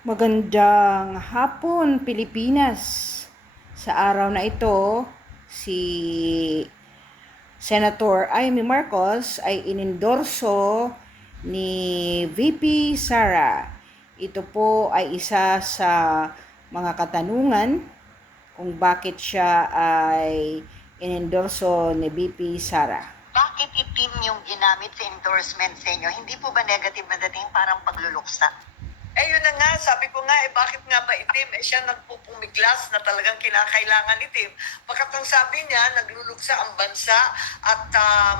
Magandang hapon, Pilipinas. Sa araw na ito, si Senator Amy Marcos ay inendorso ni VP Sara. Ito po ay isa sa mga katanungan kung bakit siya ay inendorso ni VP Sara. Bakit itim yung ginamit sa endorsement sa inyo? Hindi po ba negative na dating parang pagluluksa? Yun na nga, sabi ko nga, bakit nga ba itim? Siya nagpupumiglas na talagang kinakailangan itim. Pagkat ang sabi niya, nagluluksa ang bansa at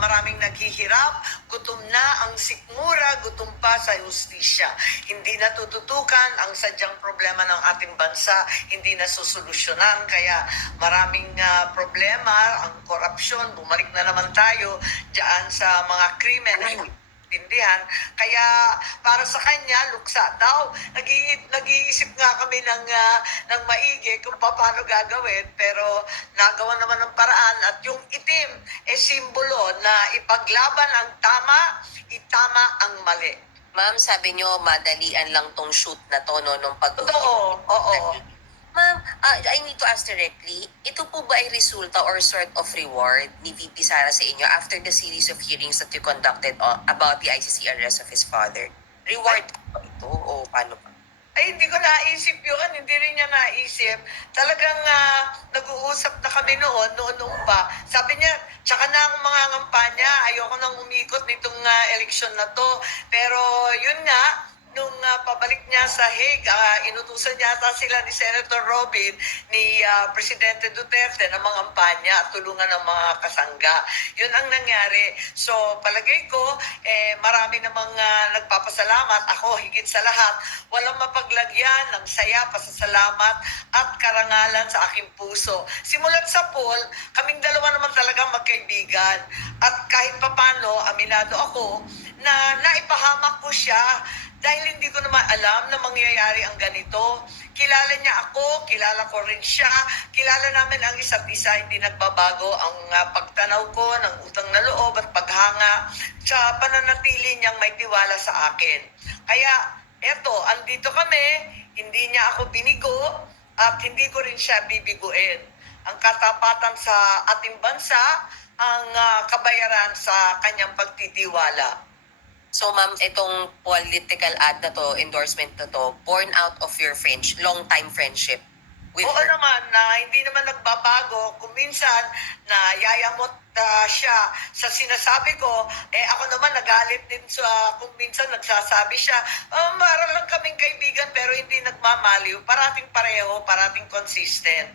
maraming naghihirap, gutom na ang sikmura, gutom pa sa justisya. Hindi natututukan ang sadyang problema ng ating bansa, hindi nasusolusyonan, kaya maraming problema, ang korupsyon, bumalik na naman tayo dyan sa mga krimen intindihan. Kaya para sa kanya, luksa daw. Nag-iisip nga kami ng maigi kung paano gagawin, pero nagawa naman ng paraan. At yung itim, simbolo na ipaglaban ang tama, itama ang mali. Ma'am, sabi nyo, madalian lang tong shoot na to, no, nung pag- Totoo, oo. Ma'am, I need to ask directly, ito po ba ay resulta or sort of reward ni VP Sara sa inyo after the series of hearings that you conducted about the ICC arrest of his father? Reward ba ito o paano ba? Hindi ko naisip yun. Hindi rin niya naisip. Talagang nag-uusap na kami noon pa. Sabi niya, tsaka na ang mga ngampanya, ayoko nang umikot nitong eleksyon na to. Pero yun nga, nung pabalik niya sa Hague, inutusan niya ata sila ni Senator Robin, ni Presidente Duterte na mga kampanya at tulungan ng mga kasangga. Yun ang nangyari. So palagay ko, marami namang nagpapasalamat. Ako higit sa lahat, walang mapaglagyan ng saya, pasasalamat at karangalan sa aking puso. Simulat sa poll, kaming dalawa naman talaga magkaibigan. At kahit papano, aminado ako na naipahamak ko siya dahil hindi ko naman alam na mangyayari ang ganito. Kilala niya ako, kilala ko rin siya, kilala namin ang isa't isa, hindi nagbabago ang pagtanaw ko ng utang na loob at paghanga sa pananatili niyang may tiwala sa akin. Kaya eto, andito kami, hindi niya ako binigo at hindi ko rin siya bibiguin. Ang katapatan sa ating bansa, ang kabayaran sa kanyang pagtitiwala. So ma'am, itong political ad na to, endorsement na to, born out of your long-time friendship with Oo her. naman, na hindi naman nagbabago. Kung minsan, na yayamot siya sa sinasabi ko, ako naman nagalit din sa kung minsan nagsasabi siya, para lang kaming kaibigan pero hindi nagmamaliw. Parating pareho, parating consistent.